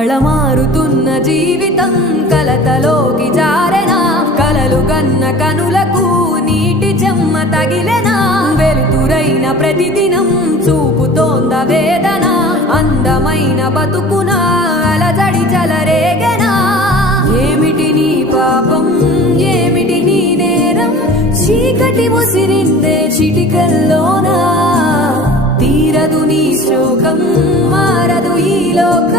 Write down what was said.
కళమారుతున్న జీవితం కలతలోకి జారెనా కలలు గన్న కనులకు నీటి చెమ్మ తగిలెనా వెలుతురైన ప్రతిదినం చూపుతోంద వేదన అందమైన బతుకున అలజడి చలరేగెనా ఏమిటి నీ పాపం ఏమిటి నీ నేరం చీకటి ముసిరిందే చిటికల్లోనా తీరదు నీ శోకం మారదు ఈ లోకం